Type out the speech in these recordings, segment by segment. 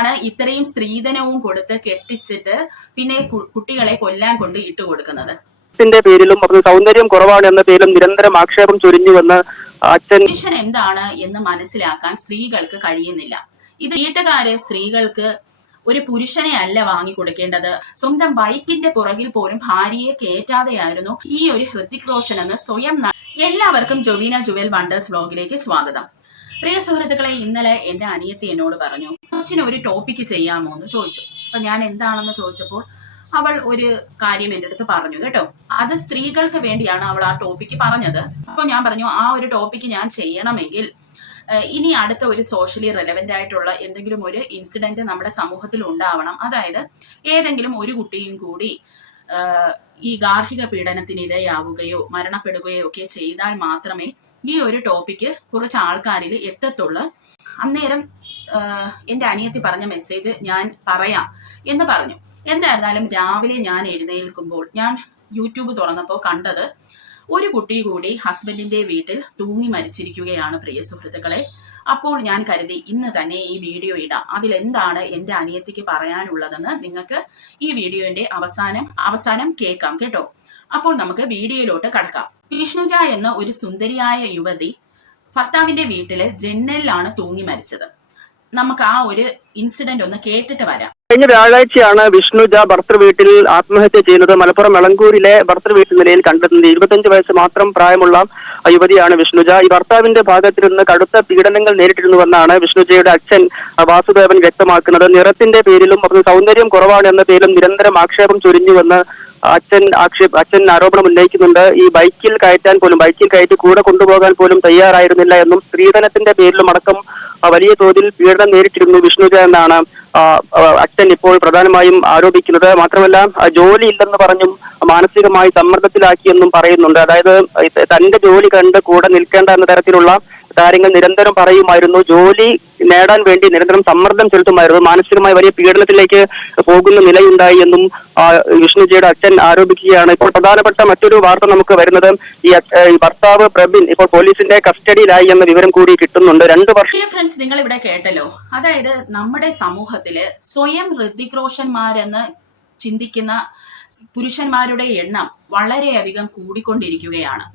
എന്തിനാണ് ഇത്രയും സ്ത്രീധനവും കൊടുത്ത് കെട്ടിച്ചിട്ട് പിന്നെ കുട്ടികളെ കൊല്ലാൻ കൊണ്ട് ഇട്ട് കൊടുക്കുന്നത്. പേരിലും സൗന്ദര്യം കുറവാണ് എന്ന പേരിലും നിരന്തരം ആക്ഷേപം ചൊരിഞ്ഞുവെന്ന് അച്ഛൻ മിഷൻ എന്താണ് എന്ന് മനസ്സിലാക്കാൻ സ്ത്രീകൾക്ക് കഴിയുന്നില്ല. ഇത് വീട്ടുകാരെ സ്ത്രീകൾക്ക് ഒരു പുരുഷനെ അല്ല വാങ്ങി കൊടുക്കേണ്ടത്. സ്വന്തം ബൈക്കിന്റെ പുറകിൽ പോലും ഭാര്യയെ കയറ്റാതെയായിരുന്നു ഈ ഒരു ഹൃത്തിക് റോഷൻ എന്ന് സ്വയം എല്ലാവർക്കും ജൊവീന ജുവൽ വണ്ടേഴ്സ് വ്ലോഗിലേക്ക് സ്വാഗതം. പ്രിയ സുഹൃത്തുക്കളെ ഇന്നലെ എന്റെ അനിയത്തി എന്നോട് പറഞ്ഞു കൊച്ചിന് ഒരു ടോപ്പിക്ക് ചെയ്യാമോ? എന്ന് ചോദിച്ചു. അപ്പൊ ഞാൻ എന്താണെന്ന് ചോദിച്ചപ്പോൾ അവൾ ഒരു കാര്യം എന്റെ അടുത്ത് പറഞ്ഞു കേട്ടോ. അത് സ്ത്രീകൾക്ക് വേണ്ടിയാണ് അവൾ ആ ടോപ്പിക്ക് പറഞ്ഞത്. അപ്പോൾ ഞാൻ പറഞ്ഞു ആ ഒരു ടോപ്പിക്ക് ഞാൻ ചെയ്യണമെങ്കിൽ ഇനി അടുത്ത ഒരു സോഷ്യലി റെലവെന്റ് ആയിട്ടുള്ള എന്തെങ്കിലും ഒരു ഇൻസിഡന്റ് നമ്മുടെ സമൂഹത്തിൽ ഉണ്ടാവണം. അതായത് ഏതെങ്കിലും ഒരു കുട്ടിയും കൂടി ഈ ഗാർഹിക പീഡനത്തിന് ഇരയാവുകയോ മരണപ്പെടുകയോ ഒക്കെ ചെയ്താൽ മാത്രമേ ഈ ഒരു ടോപ്പിക്ക് കുറച്ച് ആൾക്കാരിൽ എത്തത്തുള്ളൂ. അന്നേരം എന്റെ അനിയത്തി പറഞ്ഞ മെസ്സേജ് ഞാൻ പറയാം എന്ന് പറഞ്ഞു. എന്തായിരുന്നാലും രാവിലെ ഞാൻ എഴുന്നേൽക്കുമ്പോൾ ഞാൻ യൂട്യൂബ് തുറന്നപ്പോൾ കണ്ടത് ഒരു കുട്ടി കൂടി ഹസ്ബൻഡിന്റെ വീട്ടിൽ തൂങ്ങി മരിച്ചിരിക്കുകയാണ് പ്രിയ സുഹൃത്തുക്കളെ. അപ്പോൾ ഞാൻ കരുതി ഇന്ന് തന്നെ ഈ വീഡിയോ ഇടാം. അതിലെന്താണ് എന്റെ അനിയത്തിക്ക് പറയാനുള്ളതെന്ന് നിങ്ങൾക്ക് ഈ വീഡിയോന്റെ അവസാനം അവസാനം കേൾക്കാം കേട്ടോ. അപ്പോൾ നമുക്ക് വീഡിയോയിലോട്ട് കടക്കാം. വിഷ്ണുജ എന്ന ഒരു സുന്ദരിയായ യുവതി ഭർത്താവിന്റെ വീട്ടിൽ ജന്നലിലാണ് തൂങ്ങി മരിച്ചത്. നമുക്ക് ആ ഒരു ഇൻസിഡന്റ് ഒന്ന് കേട്ടിട്ട് വരാം. കഴിഞ്ഞ വ്യാഴാഴ്ചയാണ് വിഷ്ണുജ ഭർത്തൃ വീട്ടിൽ ആത്മഹത്യ ചെയ്യുന്നത്. മലപ്പുറം എളങ്കൂരിലെ ഭർത്തൃ വീട്ടിൽ നിലയിൽ കണ്ടെത്തുന്നത് ഇരുപത്തഞ്ച് വയസ്സ് മാത്രം പ്രായമുള്ള യുവതിയാണ് വിഷ്ണുജ. ഈ ഭർത്താവിന്റെ ഭാഗത്തിൽ നിന്ന് കടുത്ത പീഡനങ്ങൾ നേരിട്ടിരുന്നുവെന്നാണ് വിഷ്ണുജയുടെ അച്ഛൻ വാസുദേവൻ വ്യക്തമാക്കുന്നത്. നിറത്തിന്റെ പേരിലും സൗന്ദര്യം കുറവാണ് എന്ന പേരിലും നിരന്തരം ആക്ഷേപം ചൊരിഞ്ഞുവെന്ന് അച്ഛൻ ആക്ഷേപ അച്ഛൻ ആരോപണം ഉന്നയിക്കുന്നുണ്ട്. ഈ ബൈക്കിൽ കയറ്റാൻ പോലും ബൈക്കിൽ കയറ്റി കൂടെ കൊണ്ടുപോകാൻ പോലും തയ്യാറായിരുന്നില്ല എന്നും സ്ത്രീധനത്തിന്റെ പേരിലും അടക്കം വലിയ തോതിൽ പീഡനം നേരിട്ടിരുന്നു വിഷ്ണുജ എന്നാണ് അച്ഛൻ ഇപ്പോൾ പ്രധാനമായും ആരോപിക്കുന്നത്. മാത്രമല്ല ജോലി ഇല്ലെന്ന് പറഞ്ഞും മാനസികമായി സമ്മർദ്ദത്തിലാക്കിയെന്നും പറയുന്നുണ്ട്. അതായത് തന്റെ ജോലി കണ്ട് കൂടെ നിൽക്കേണ്ട എന്ന തരത്തിലുള്ള കാര്യങ്ങൾ നിരന്തരം പറയുമായിരുന്നു. ജോലി നേടാൻ വേണ്ടി നിരന്തരം സമ്മർദ്ദം ചെലുത്തുമായിരുന്നു. മാനസികമായി വലിയ പീഡനത്തിലേക്ക് പോകുന്ന നിലയുണ്ടായി എന്നും വിഷ്ണുജിയുടെ അച്ഛൻ ആരോപിക്കുകയാണ്. ഇപ്പോൾ പ്രധാനപ്പെട്ട മറ്റൊരു വാർത്ത നമുക്ക് വരുന്നത് ഈ ഭർത്താവ് പ്രബിൻ ഇപ്പോൾ പോലീസിന്റെ കസ്റ്റഡിയിലായി എന്ന വിവരം കൂടി കിട്ടുന്നുണ്ട്. രണ്ടു വർഷം ഫ്രണ്ട്സ് നിങ്ങൾ ഇവിടെ കേട്ടല്ലോ. അതായത് നമ്മുടെ സമൂഹത്തിൽ സ്വയം ഋതിക് ചിന്തിക്കുന്ന പുരുഷന്മാരുടെ എണ്ണം വളരെയധികം കൂടിക്കൊണ്ടിരിക്കുകയാണ്.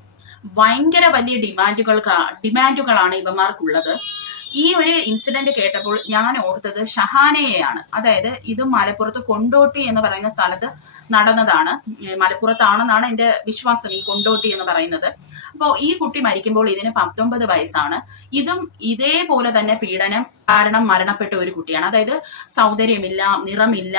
ഭയങ്കര വലിയ ഡിമാൻഡുകൾ ഡിമാൻഡുകളാണ് ഇവന്മാർക്കുള്ളത്. ഈ ഒരു ഇൻസിഡന്റ് കേട്ടപ്പോൾ ഞാൻ ഓർത്തത് ഷഹാനയെയാണ്. അതായത് ഇത് മലപ്പുറത്ത് കൊണ്ടോട്ടി എന്ന് പറയുന്ന സ്ഥലത്ത് നടന്നതാണ്. മലപ്പുറത്താണെന്നാണ് എന്റെ വിശ്വാസം ഈ കൊണ്ടോട്ടി എന്ന് പറയുന്നത്. അപ്പോൾ ഈ കുട്ടി മരിക്കുമ്പോൾ ഇതിന് പത്തൊമ്പത് വയസ്സാണ്. ഇതും ഇതേപോലെ തന്നെ പീഡനം കാരണം മരണപ്പെട്ട ഒരു കുട്ടിയാണ്. അതായത് സൗന്ദര്യമില്ല നിറമില്ല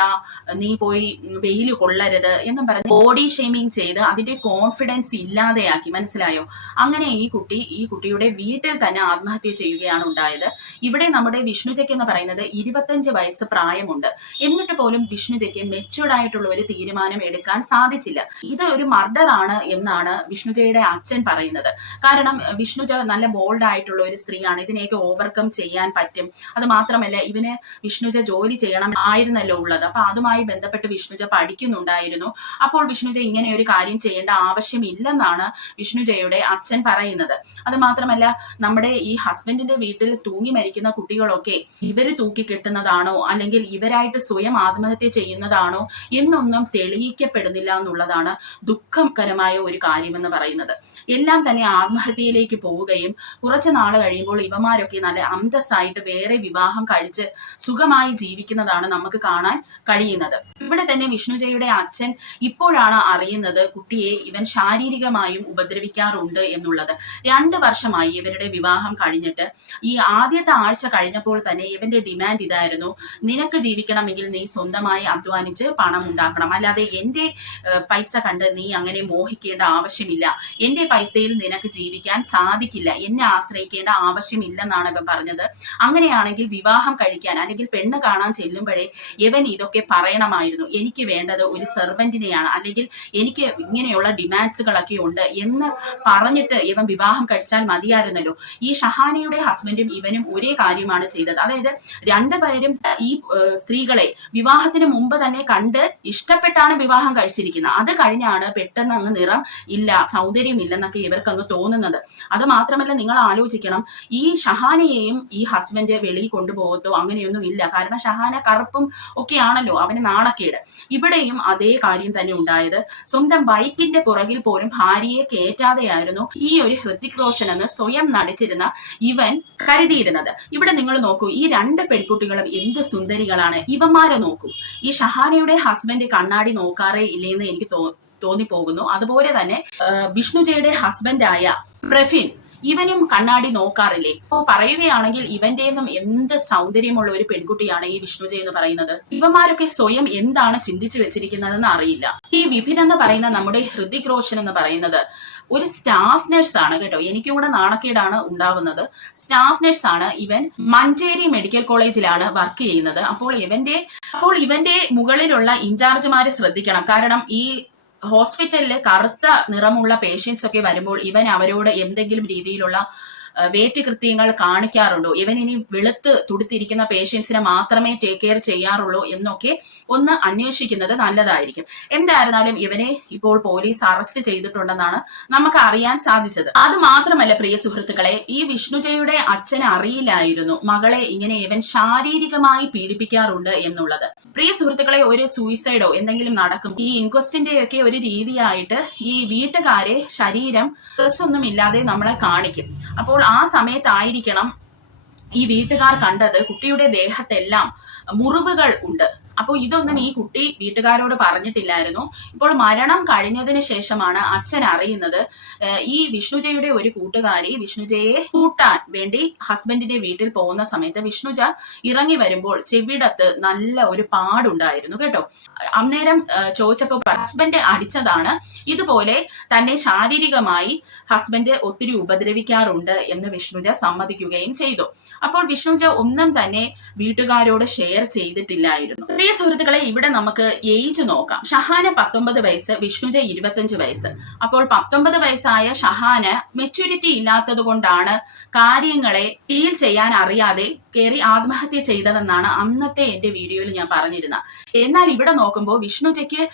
നീ പോയി വെയിൽ കൊള്ളരുത് എന്നും പറഞ്ഞ് ബോഡി ഷെയ്മിങ് ചെയ്ത് അതിന്റെ കോൺഫിഡൻസ് ഇല്ലാതെയാക്കി. മനസ്സിലായോ? അങ്ങനെ ഈ കുട്ടി ഈ കുട്ടിയുടെ വീട്ടിൽ തന്നെ ആത്മഹത്യ ചെയ്യുകയാണ് ഉണ്ടായത്. ഇവിടെ നമ്മുടെ വിഷ്ണുജയ്ക്ക് എന്ന് പറയുന്നത് ഇരുപത്തഞ്ച് വയസ്സ് പ്രായമുണ്ട്. എന്നിട്ട് പോലും വിഷ്ണുജയ്ക്ക് മെച്ചുവർഡ് ആയിട്ടുള്ള ഒരു തീരുമാനം എടുക്കാൻ സാധിച്ചില്ല. ഇത് ഒരു മർഡർ ആണ് എന്നാണ് വിഷ്ണുജയുടെ അച്ഛൻ പറയുന്നത്. കാരണം വിഷ്ണുജ നല്ല ബോൾഡ് ആയിട്ടുള്ള ഒരു സ്ത്രീയാണ്. ഇതിനെയൊക്കെ ഓവർകം ചെയ്യാൻ പറ്റും. അത് മാത്രമല്ല ഇവന് വിഷ്ണുജ ജോലി ചെയ്യണം ആയിരുന്നല്ലോ ഉള്ളത്. അപ്പൊ അതുമായി ബന്ധപ്പെട്ട് വിഷ്ണുജ പഠിക്കുന്നുണ്ടായിരുന്നു. അപ്പോൾ വിഷ്ണുജ ഇങ്ങനെ ഒരു കാര്യം ചെയ്യേണ്ട ആവശ്യമില്ലെന്നാണ് വിഷ്ണുജയുടെ അച്ഛൻ പറയുന്നത്. അത് മാത്രമല്ല നമ്മുടെ ഈ ഹസ്ബൻഡിന്റെ വീട്ടിൽ തൂങ്ങി മരിക്കുന്ന കുട്ടികളൊക്കെ ഇവർ തൂക്കി കെട്ടുന്നതാണോ അല്ലെങ്കിൽ ഇവരായിട്ട് സ്വയം ആത്മഹത്യ ചെയ്യുന്നതാണോ? എന്നൊന്നും തെളിയിക്കപ്പെടുന്നില്ല എന്നുള്ളതാണ് ദുഃഖകരമായ ഒരു കാര്യമെന്ന് പറയുന്നത്. എല്ലാം തന്നെ ആത്മഹത്യയിലേക്ക് പോവുകയും കുറച്ച് നാൾ കഴിയുമ്പോൾ ഇവമാരൊക്കെ നല്ല അന്തസ്സായിട്ട് വേറെ വിവാഹം കഴിച്ച് സുഖമായി ജീവിക്കുന്നതാണ് നമുക്ക് കാണാൻ കഴിയുന്നത്. ഇവിടെ തന്നെ വിഷ്ണുജയുടെ അച്ഛൻ ഇപ്പോഴാണ് അറിയുന്നത് കുട്ടിയെ ഇവൻ ശാരീരികമായും ഉപദ്രവിക്കാറുണ്ട് എന്നുള്ളത്. രണ്ട് വർഷമായി ഇവരുടെ വിവാഹം കഴിഞ്ഞിട്ട് ഈ ആദ്യത്തെ ആഴ്ച കഴിഞ്ഞപ്പോൾ തന്നെ ഇവന്റെ ഡിമാൻഡ് ഇതായിരുന്നു നിനക്ക് ജീവിക്കണമെങ്കിൽ നീ സ്വന്തമായി അധ്വാനിച്ച് പണം ഉണ്ടാക്കണം. അല്ലാതെ എന്റെ പൈസ കണ്ട് നീ അങ്ങനെ മോഹിക്കേണ്ട ആവശ്യമില്ല. എന്റെ പൈസയിൽ നിനക്ക് ജീവിക്കാൻ സാധിക്കില്ല. എന്നെ ആശ്രയിക്കേണ്ട ആവശ്യമില്ലെന്നാണ് ഇവൻ പറഞ്ഞത്. അങ്ങനെയാണെങ്കിൽ വിവാഹം കഴിക്കാൻ അല്ലെങ്കിൽ പെണ്ണ് കാണാൻ ചെല്ലുമ്പോഴേ ഇവൻ ഇതൊക്കെ പറയണമായിരുന്നു. എനിക്ക് വേണ്ടത് ഒരു സെർവന്റിനെയാണ്. അല്ലെങ്കിൽ എനിക്ക് ഇങ്ങനെയുള്ള ഡിമാൻഡ്സുകളൊക്കെ ഉണ്ട് എന്ന് പറഞ്ഞിട്ട് ഇവൻ വിവാഹം കഴിച്ചാൽ മതിയായിരുന്നല്ലോ. ഈ ഷഹാനയുടെ ഹസ്ബൻഡും ഇവനും ഒരേ കാര്യമാണ് ചെയ്തത്. അതായത് രണ്ടുപേരും ഈ സ്ത്രീകളെ വിവാഹത്തിന് മുമ്പ് തന്നെ കണ്ട് ഇഷ്ടപ്പെട്ടാണ് വിവാഹം കഴിച്ചിരിക്കുന്നത്. അത് കഴിഞ്ഞാണ് പെട്ടെന്ന് അങ്ങ് നിറം ഇല്ല സൗന്ദര്യം ഇല്ലെന്നൊക്കെ എന്നൊക്കെ ഇവർക്ക് അങ്ങ് തോന്നുന്നത്. അത് മാത്രമല്ല നിങ്ങൾ ആലോചിക്കണം ഈ ഷഹാനയെയും ഈ ഹസ്ബൻഡ് വെളിയിൽ കൊണ്ടുപോകത്തോ അങ്ങനെയൊന്നും ഇല്ല. കാരണം ഷഹാന കറുപ്പും ഒക്കെ ആണല്ലോ അവന് നാണക്കേട്. ഇവിടെയും അതേ കാര്യം തന്നെ ഉണ്ടായത്. സ്വന്തം ബൈക്കിന്റെ പുറകിൽ പോലും ഭാര്യയെ കയറ്റാതെയായിരുന്നു ഈ ഒരു ഹൃത്തിക് റോഷൻ എന്ന് സ്വയം നടിച്ചിരുന്ന ഇവൻ കരുതിയിരുന്നത്. ഇവിടെ നിങ്ങൾ നോക്കൂ ഈ രണ്ട് പെൺകുട്ടികളും എന്ത് സുന്ദരികളാണ്. ഇവന്മാരെ നോക്കൂ. ഈ ഷഹാനയുടെ ഹസ്ബൻഡ് കണ്ണാടി നോക്കാറേ ഇല്ലേന്ന് എനിക്ക് തോ തോന്നിപ്പോകുന്നു. അതുപോലെ തന്നെ വിഷ്ണുജയുടെ ഹസ്ബൻഡായ പ്രഫിൻ ഇവനും കണ്ണാടി നോക്കാറില്ലേ? ഇപ്പോ പറയുകയാണെങ്കിൽ ഇവന്റെ നിന്നും എന്ത് സൗന്ദര്യമുള്ള ഒരു പെൺകുട്ടിയാണ് ഈ വിഷ്ണുജ എന്ന് പറയുന്നത്. ഇവന്മാരൊക്കെ സ്വയം എന്താണ് ചിന്തിച്ചു വെച്ചിരിക്കുന്നതെന്ന് അറിയില്ല. ഈ വിപിൻ എന്ന് പറയുന്ന നമ്മുടെ ഹൃതിക് റോഷൻ എന്ന് പറയുന്നത് ഒരു സ്റ്റാഫ് നഴ്സ് ആണ് കേട്ടോ. എനിക്കും കൂടെ നാണക്കേടാണ് ഉണ്ടാവുന്നത്. സ്റ്റാഫ് നഴ്സ് ആണ് ഇവൻ മഞ്ചേരി മെഡിക്കൽ കോളേജിലാണ് വർക്ക് ചെയ്യുന്നത്. അപ്പോൾ ഇവന്റെ അപ്പോൾ ഇവന്റെ മുകളിലുള്ള ഇൻചാർജ്മാര് ശ്രദ്ധിക്കണം. കാരണം ഈ ഹോസ്പിറ്റലിൽ കറുത്ത നിറമുള്ള പേഷ്യൻസ് ഒക്കെ വരുമ്പോൾ ഇവൻ അവരോട് എന്തെങ്കിലും രീതിയിലുള്ള വേറ്റ് കൃത്യങ്ങൾ കാണിക്കാറുണ്ടോ? ഇവൻ ഇനി വെളുത്ത് തുടുത്തിരിക്കുന്ന പേഷ്യൻസിനെ മാത്രമേ ടേക്ക് കെയർ ചെയ്യാറുള്ളൂ എന്നൊക്കെ ഒന്ന് അന്വേഷിക്കുന്നത് നല്ലതായിരിക്കും. എന്തായിരുന്നാലും ഇവനെ ഇപ്പോൾ പോലീസ് അറസ്റ്റ് ചെയ്തിട്ടുണ്ടെന്നാണ് നമുക്ക് അറിയാൻ സാധിച്ചത്. അത് മാത്രമല്ല പ്രിയ സുഹൃത്തുക്കളെ ഈ വിഷ്ണുജയുടെ അച്ഛൻ അറിയില്ലായിരുന്നു മകളെ ഇങ്ങനെ ഇവൻ ശാരീരികമായി പീഡിപ്പിക്കാറുണ്ട് എന്നുള്ളത്. പ്രിയ സുഹൃത്തുക്കളെ ഒരു സൂയിസൈഡോ എന്തെങ്കിലും നടക്കും. ഈ ഇൻക്വസ്റ്റിന്റെ ഒക്കെ ഒരു രീതിയായിട്ട് ഈ വീട്ടുകാരെ ശരീരം ഡ്രസ് ഒന്നും ഇല്ലാതെ നമ്മളെ കാണിക്കും. അപ്പോൾ ആ സമയത്തായിരിക്കണം ഈ വീട്ടുകാർ കണ്ടത്. കുട്ടിയുടെ ദേഹത്തെല്ലാം മുറിവുകൾ ഉണ്ട്. അപ്പോൾ ഇതൊന്നും ഈ കുട്ടി വീട്ടുകാരോട് പറഞ്ഞിട്ടില്ലായിരുന്നു. ഇപ്പോൾ മരണം കഴിഞ്ഞതിന് ശേഷമാണ് അച്ഛൻ അറിയുന്നത് ഈ വിഷ്ണുജയുടെ ഒരു കൂട്ടുകാരി വിഷ്ണുജയെ കൂട്ടാൻ വേണ്ടി ഹസ്ബൻഡിന്റെ വീട്ടിൽ പോകുന്ന സമയത്ത് വിഷ്ണുജ ഇറങ്ങി വരുമ്പോൾ ചെവിടത്ത് നല്ല ഒരു പാടുണ്ടായിരുന്നു കേട്ടോ. അന്നേരം ചോദിച്ചപ്പോൾ ഹസ്ബൻഡ് അടിച്ചതാണ്. ഇതുപോലെ തന്നെ ശാരീരികമായി ഹസ്ബൻഡ് ഒത്തിരി ഉപദ്രവിക്കാറുണ്ട് എന്ന് വിഷ്ണുജ സമ്മതിക്കുകയും ചെയ്തു. അപ്പോൾ വിഷ്ണുജ ഒന്നും തന്നെ വീട്ടുകാരോട് ഷെയർ ചെയ്തിട്ടില്ലായിരുന്നു. പ്രിയ സുഹൃത്തുക്കളെ ഇവിടെ നമുക്ക് ഏജ് നോക്കാം. ഷഹാന പത്തൊമ്പത് വയസ്സ് വിഷ്ണുജ ഇരുപത്തഞ്ച് വയസ്സ്. അപ്പോൾ പത്തൊമ്പത് വയസ്സായ ഷഹാന് മെച്യൂരിറ്റി ഇല്ലാത്തത് കൊണ്ടാണ് കാര്യങ്ങളെ ഡീൽ ചെയ്യാൻ അറിയാതെ കയറി ആത്മഹത്യ ചെയ്തതെന്നാണ് അന്നത്തെ എന്റെ വീഡിയോയിൽ ഞാൻ പറഞ്ഞിരുന്നത്. എന്നാൽ ഇവിടെ നോക്കുമ്പോൾ വിഷ്ണുജയ്ക്ക്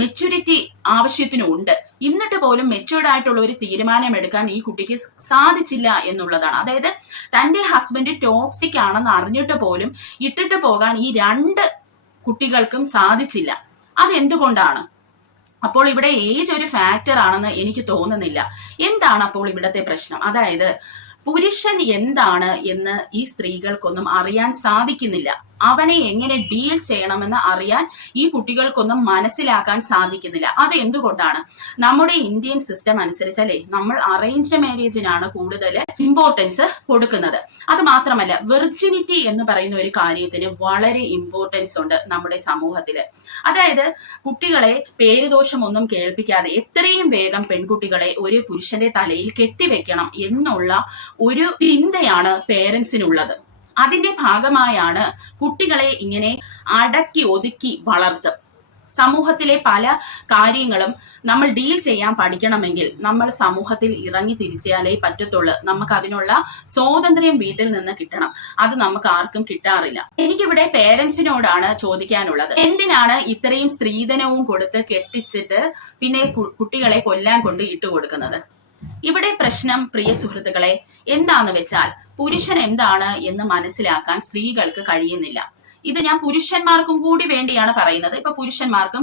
മെച്യൂരിറ്റി ആവശ്യത്തിനുണ്ട്. എന്നിട്ട് പോലും മെച്യൂർഡ് ആയിട്ടുള്ള ഒരു തീരുമാനം എടുക്കാൻ ഈ കുട്ടിക്ക് സാധിച്ചില്ല എന്നുള്ളതാണ്. അതായത് തന്റെ ഹസ്ബൻഡ് ടോക്സിക് ആണെന്ന് അറിഞ്ഞിട്ട് പോലും ഇട്ടിട്ട് പോകാൻ ഈ രണ്ട് കുട്ടികൾക്കും സാധിച്ചില്ല. അതെന്തുകൊണ്ടാണ്? അപ്പോൾ ഇവിടെ ഏജ് ഒരു ഫാക്ടർ ആണെന്ന് എനിക്ക് തോന്നുന്നില്ല. എന്താണ് അപ്പോൾ ഇവിടത്തെ പ്രശ്നം? അതായത് പുരുഷൻ എന്താണ് എന്ന് ഈ സ്ത്രീകൾക്കൊന്നും അറിയാൻ സാധിക്കുന്നില്ല. അവനെ എങ്ങനെ ഡീൽ ചെയ്യണമെന്ന് അറിയാൻ ഈ കുട്ടികൾക്കൊന്നും മനസ്സിലാക്കാൻ സാധിക്കുന്നില്ല. അത് എന്തുകൊണ്ടാണ് നമ്മുടെ ഇന്ത്യൻ സിസ്റ്റം അനുസരിച്ചല്ലേ നമ്മൾ അറേഞ്ച്ഡ് മാരേജിനാണ് കൂടുതൽ ഇമ്പോർട്ടൻസ് കൊടുക്കുന്നത്. അത് മാത്രമല്ല വെർജിനിറ്റി എന്ന് പറയുന്ന ഒരു കാര്യത്തിന് വളരെ ഇമ്പോർട്ടൻസ് ഉണ്ട് നമ്മുടെ സമൂഹത്തിൽ. അതായത് കുട്ടികളെ പേരുദോഷമൊന്നും കേൾപ്പിക്കാതെ എത്രയും വേഗം പെൺകുട്ടികളെ ഒരു പുരുഷന്റെ തലയിൽ കെട്ടിവെക്കണം എന്നുള്ള ഒരു ചിന്തയാണ് പേരൻസിനുള്ളത് അതിന്റെ ഭാഗമായാണ് കുട്ടികളെ ഇങ്ങനെ അടക്കി ഒതുക്കി വളർത്തും. സമൂഹത്തിലെ പല കാര്യങ്ങളും നമ്മൾ ഡീൽ ചെയ്യാൻ പഠിക്കണമെങ്കിൽ നമ്മൾ സമൂഹത്തിൽ ഇറങ്ങി തിരിച്ചാലേ പറ്റത്തുള്ളൂ. നമുക്ക് അതിനുള്ള സ്വാതന്ത്ര്യം വീട്ടിൽ നിന്ന് കിട്ടണം. അത് നമുക്ക് ആർക്കും കിട്ടാറില്ല. എനിക്കിവിടെ പേരൻസിനോടാണ് ചോദിക്കാനുള്ളത്. എന്തിനാണ് ഇത്രയും സ്ത്രീധനവും കൊടുത്ത് കെട്ടിച്ചിട്ട് പിന്നെ കുട്ടികളെ കൊല്ലാൻ കൊണ്ട് ഇട്ട് കൊടുക്കുന്നത് ഇവിടെ പ്രശ്നം പ്രിയ സുഹൃത്തുക്കളെ എന്താന്ന് വെച്ചാൽ പുരുഷൻ എന്താണ് എന്ന് മനസ്സിലാക്കാൻ സ്ത്രീകൾക്ക് കഴിയുന്നില്ല. ഇത് ഞാൻ പുരുഷന്മാർക്കും കൂടി വേണ്ടിയാണ് പറയുന്നത്. ഇപ്പൊ പുരുഷന്മാർക്കും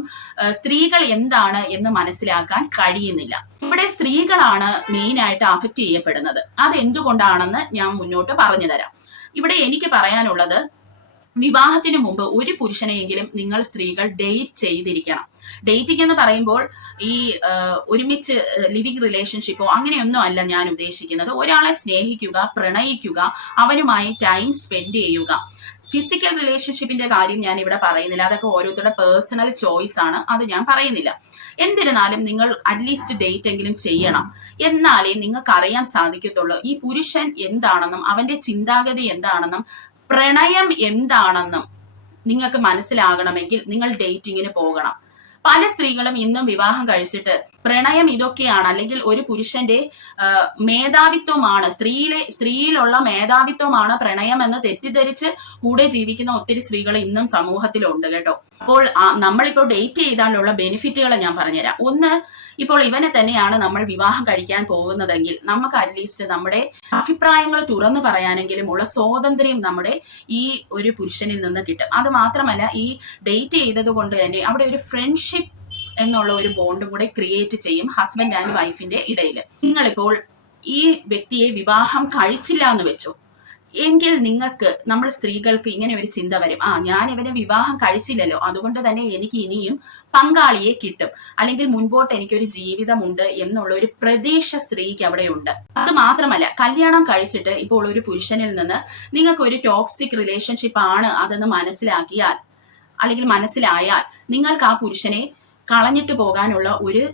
സ്ത്രീകൾ എന്താണ് എന്ന് മനസ്സിലാക്കാൻ കഴിയുന്നില്ല. ഇവിടെ സ്ത്രീകളാണ് മെയിൻ ആയിട്ട് അഫക്റ്റ് ചെയ്യപ്പെടുന്നത്. അത് എന്തുകൊണ്ടാണെന്ന് ഞാൻ മുന്നോട്ട് പറഞ്ഞു തരാം. ഇവിടെ എനിക്ക് പറയാനുള്ളത് വിവാഹത്തിന് മുമ്പ് ഒരു പുരുഷനെയെങ്കിലും നിങ്ങൾ സ്ത്രീകൾ ഡേറ്റ് ചെയ്തിരിക്കണം. ഡേറ്റിംഗ് എന്ന് പറയുമ്പോൾ ഈ ഒരുമിച്ച് ലിവിങ് റിലേഷൻഷിപ്പോ അങ്ങനെയൊന്നും അല്ല ഞാൻ ഉദ്ദേശിക്കുന്നത്. ഒരാളെ സ്നേഹിക്കുക പ്രണയിക്കുക അവനുമായി ടൈം സ്പെൻഡ് ചെയ്യുക. ഫിസിക്കൽ റിലേഷൻഷിപ്പിന്റെ കാര്യം ഞാൻ ഇവിടെ പറയുന്നില്ല. അതൊക്കെ ഓരോരുത്തരുടെ പേഴ്സണൽ ചോയ്സ് ആണ്. അത് ഞാൻ പറയുന്നില്ല. എന്നിരുന്നാലും നിങ്ങൾ അറ്റ്ലീസ്റ്റ് ഡേറ്റ് എങ്കിലും ചെയ്യണം. എന്നാലേ നിങ്ങൾക്ക് അറിയാൻ സാധിക്കത്തുള്ളൂ. ഈ പുരുഷൻ എന്താണെന്നും അവന്റെ ചിന്താഗതി എന്താണെന്നും പ്രണയം എന്താണെന്നും നിങ്ങൾക്ക് മനസ്സിലാകണമെങ്കിൽ നിങ്ങൾ ഡേറ്റിങ്ങിന് പോകണം. പല സ്ത്രീകളും ഇന്നും വിവാഹം കഴിച്ചിട്ട് പ്രണയം ഇതൊക്കെയാണ്. അല്ലെങ്കിൽ ഒരു പുരുഷന്റെ മേധാവിത്വമാണ് സ്ത്രീയിലെ സ്ത്രീയിലുള്ള മേധാവിത്വമാണ് പ്രണയം എന്ന് തെറ്റിദ്ധരിച്ച് കൂടെ ജീവിക്കുന്ന ഒത്തിരി സ്ത്രീകൾ ഇന്നും സമൂഹത്തിലുണ്ട് കേട്ടോ. അപ്പോൾ നമ്മളിപ്പോ നമ്മളിപ്പോൾ ഡേറ്റ് ചെയ്താലുള്ള ബെനിഫിറ്റുകൾ ഞാൻ പറഞ്ഞുതരാം. ഒന്ന് ഇപ്പോൾ ഇവനെ തന്നെയാണ് നമ്മൾ വിവാഹം കഴിക്കാൻ പോകുന്നതെങ്കിൽ നമുക്ക് അറ്റ്ലീസ്റ്റ് നമ്മുടെ അഭിപ്രായങ്ങൾ തുറന്നു പറയാനെങ്കിലും ഉള്ള സ്വാതന്ത്ര്യം നമ്മുടെ ഈ ഒരു പുരുഷനിൽ നിന്ന് കിട്ടും. അത് മാത്രമല്ല ഈ ഡേറ്റ് ചെയ്തത് കൊണ്ട് തന്നെ അവിടെ ഒരു ഫ്രണ്ട്ഷിപ്പ് എന്നുള്ള ഒരു ബോണ്ടും കൂടെ ക്രിയേറ്റ് ചെയ്യും ഹസ്ബൻഡ് ആൻഡ് വൈഫിന്റെ ഇടയിൽ നിങ്ങളിപ്പോൾ ഈ വ്യക്തിയെ വിവാഹം കഴിച്ചില്ല എന്ന് വെച്ചോ? എങ്കിൽ നിങ്ങൾക്ക് നമ്മൾ സ്ത്രീകൾക്ക് ഇങ്ങനെ ഒരു ചിന്ത വരും. ആ ഞാൻ ഇവനെ വിവാഹം കഴിച്ചില്ലല്ലോ. അതുകൊണ്ട് തന്നെ എനിക്ക് ഇനിയും പങ്കാളിയെ കിട്ടും. അല്ലെങ്കിൽ മുൻപോട്ട് എനിക്കൊരു ജീവിതമുണ്ട് എന്നുള്ള ഒരു പ്രതീക്ഷ സ്ത്രീക്ക് അവിടെ ഉണ്ട് അത് മാത്രമല്ല കല്യാണം കഴിച്ചിട്ട് ഇപ്പോൾ ഒരു പുരുഷനിൽ നിന്ന് നിങ്ങൾക്ക് ഒരു ടോക്സിക് റിലേഷൻഷിപ്പ് ആണ് അതെന്ന് മനസ്സിലാക്കിയാൽ അല്ലെങ്കിൽ മനസ്സിലായാൽ നിങ്ങൾക്ക് ആ പുരുഷനെ കളഞ്ഞിട്ട് പോകാനുള്ള ഒരു